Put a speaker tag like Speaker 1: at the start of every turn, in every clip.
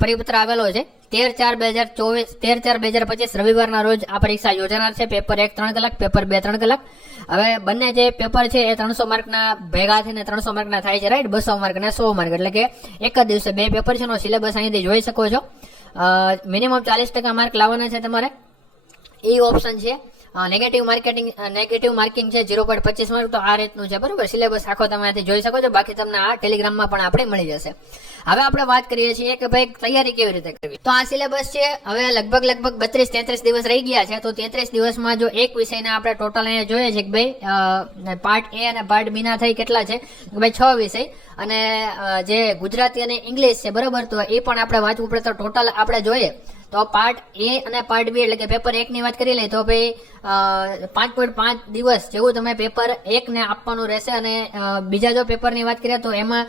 Speaker 1: પરિપત્ર આવેલો છે. તેર ચાર બે હજાર ચોવીસ, તેર ચાર બે હજાર પચીસ રવિવારના રોજ આ પરીક્ષા યોજાનાર છે. પેપર એક ત્રણ કલાક, પેપર બે ત્રણ કલાક. હવે બંને જે પેપર છે એ ત્રણસો માર્કના ભેગા થઈને ત્રણસો માર્કના થાય છે, રાઈટ? બસો માર્ક અને સો માર્ક. એટલે કે એક જ દિવસે બે પેપર છે, એનો સિલેબસ અહીંથી જોઈ શકો છો. મિનિમમ ચાલીસ ટકા માર્ક લાવવાના છે તમારે. એ ઓપ્શન છે. નેગેટિવ માર્કેટિંગ નેગેટિવ માર્કિંગ છે ઝીરો પોઈન્ટ પચીસ માર્ક તો આ રીતનું છે, બરોબર? સિલેબસ આખો તમે જોઈ શકો છો, બાકી તમને આ ટેલિગ્રામમાં પણ આપણે મળી જશે. હવે આપણે વાત કરીએ છીએ કે ભાઈ તૈયારી કેવી રીતે કરવી? તો આ સિલેબસ છે, હવે લગભગ લગભગ બત્રીસ તેત્રીસ દિવસ રહી ગયા છે, તો તેત્રીસ દિવસમાં જો એક વિષયના આપણે ટોટલ અહીંયા જોઈએ છે કે ભાઈ પાર્ટ એ અને પાર્ટ બી ના થઈ કેટલા છે? ભાઈ છ વિષય. અને જે ગુજરાતી અને ઇંગ્લિશ છે, બરોબર? તો એ પણ આપણે વાંચવું પડે, તો ટોટલ આપણે જોઈએ. તો પાર્ટ એ અને પાર્ટ બી એટલે કે પેપર એક ની વાત કરી લઈએ તો ભાઈ પાંચ પોઈન્ટ પાંચ દિવસ જેવું તમે પેપર એક ને આપવાનું રહેશે અને બીજા જો પેપરની વાત કરીએ તો એમાં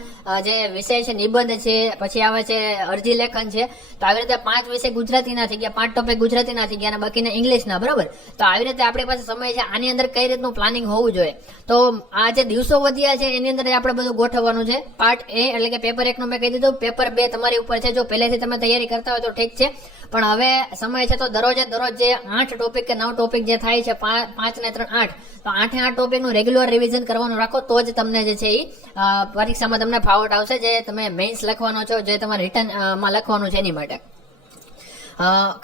Speaker 1: જે વિષય છે નિબંધ છે, પછી આવે છે અરજી લેખન છે, તો આવી રીતે પાંચ વિષય ગુજરાતીના થઈ ગયા, પાંચ ટોપિક ગુજરાતીના થઈ ગયા અને બાકીના ઇંગ્લિશના બરાબર? તો આવી રીતે આપણી પાસે સમય છે, આની અંદર કઈ રીતનું પ્લાનિંગ હોવું જોઈએ? તો આ જે દિવસો વધ્યા છે, એની અંદર આપણે બધું ગોઠવવાનું છે. પાર્ટ એ એટલે કે પેપર એકનું મેં કહી દીધું પેપર બે તમારી ઉપર છે, જો પહેલેથી તમે તૈયારી કરતા હોય તો ઠીક છે. પણ હવે સમય છે તો દરરોજે દરરોજ જે આઠ ટોપિક કે નવ ટોપિક જે થાય છે પાંચ ને ત્રણ, આઠ. તો આઠે આઠ ટોપિકનું રેગ્યુલર રિવિઝન કરવાનું રાખો, તો જ તમને જે છે એ પરીક્ષામાં તમને ફાવટ આવશે જે તમે મેઇન્સ લખવાનો છો, જે તમારે રિટર્નમાં લખવાનું છે એની માટે.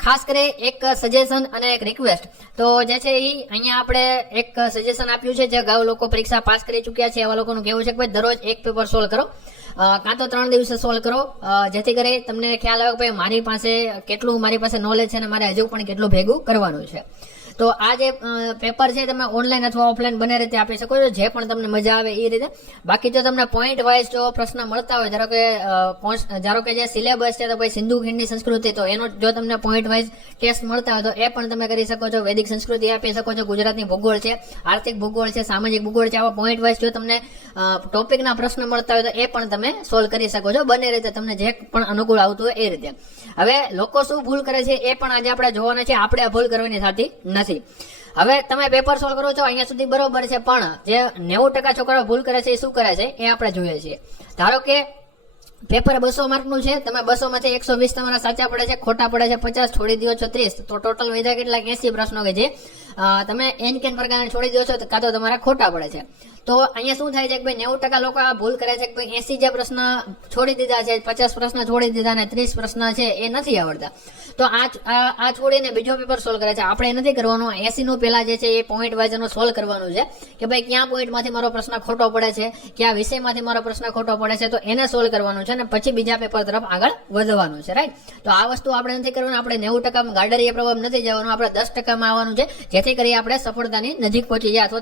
Speaker 1: ખાસ કરી એક સજેશન અને એક રિક્વેસ્ટ તો જે છે એ અહીંયા આપણે એક સજેશન આપ્યું છે, જે અગાઉ લોકો પરીક્ષા પાસ કરી ચૂક્યા છે, એવા લોકોનું કહેવું છે કે ભાઈ દરરોજ એક પેપર સોલ્વ કરો. કાં તો ત્રણ દિવસે સોલ્વ કરો. જેથી કરી તમને ખ્યાલ આવે કે મારી પાસે કેટલું, મારી પાસે નોલેજ છે અને મારે હજુ પણ કેટલું ભેગું કરવાનું છે. તો આ જે પેપર છે તમે ઓનલાઈન અથવા ઓફલાઈન બંને રીતે આપી શકો છો. જે પણ તમને મજા આવે એ રીતે. બાકી જો તમને પોઈન્ટ વાઇઝ જો પ્રશ્ન મળતા હોય, ધારો કે ધારો કે જે સિલેબસ છે તો ભાઈ સિંધુ ખીણની સંસ્કૃતિ, તો એનો જો તમને પોઈન્ટ વાઇઝ ટેસ્ટ મળતા હોય, તો એ પણ તમે કરી શકો છો. વૈદિક સંસ્કૃતિ આપી શકો છો. ગુજરાતની ભૂગોળ છે, આર્થિક ભૂગોળ છે, સામાજિક ભૂગોળ છે. આવા પોઈન્ટ વાઇઝ જો તમને ટોપિકના પ્રશ્ન મળતા હોય તો એ પણ તમે સોલ્વ કરી શકો છો. બંને રીતે તમને જે પણ અનુકૂળ આવતું હોય એ રીતે. હવે લોકો શું ભૂલ કરે છે એ પણ આજે આપણે જોવાના છે. આપણે ભૂલ કરવાની થતી નથી. હવે તમે પેપર સોલ્વ કરો છો, અહીંયા સુધી બરોબર છે. પણ જે નેવું ટકા છોકરાઓ ભૂલ કરે છે એ શું કરે છે? એ આપણે જોઈએ છીએ. ધારો કે પેપર બસો માર્કનું છે, તમે બસો માંથી એકસો વીસ તમારા સાચા પડે છે, ખોટા પડે છે, પચાસ છોડી દો છો ત્રીસ તો ટોટલ વધ્યા કેટલાક એસી પ્રશ્નો કે જે તમે એન કેન પ્રકારને છોડી દો છો તો કાં તો તમારા ખોટા પડે છે. તો અહીંયા શું થાય છે કે ભાઈ નેવું ટકા લોકો આ ભૂલ કરે છે કે ભાઈ એસી જે પ્રશ્ન છોડી દીધા છે, પચાસ પ્રશ્ન છોડી દીધા ને ત્રીસ પ્રશ્ન છે એ નથી આવડતા. તો આ આ છોડીને બીજો પેપર સોલ્વ કરે છે. આપણે નથી કરવાનું. એસી નું પેલા જે છે એ પોઈન્ટ વાઇઝ એનું સોલ્વ કરવાનું છે કે ભાઈ ક્યાં પોઈન્ટમાંથી મારો પ્રશ્ન ખોટો પડે છે, કયા વિષયમાંથી મારો પ્રશ્ન ખોટો પડે છે, તો એને સોલ્વ કરવાનું છે અને પછી બીજા પેપર તરફ આગળ વધવાનું છે રાઈટ તો આ વસ્તુ આપણે નથી કરવાનું. આપણે નેવું ટકા ગાર્ડરીય પ્રભાવ નથી જવાનું. આપણે દસ ટકામાં આવવાનું છે. જેથી કરી આપણે સફળતાની નજીક પહોંચી જાય. અથવા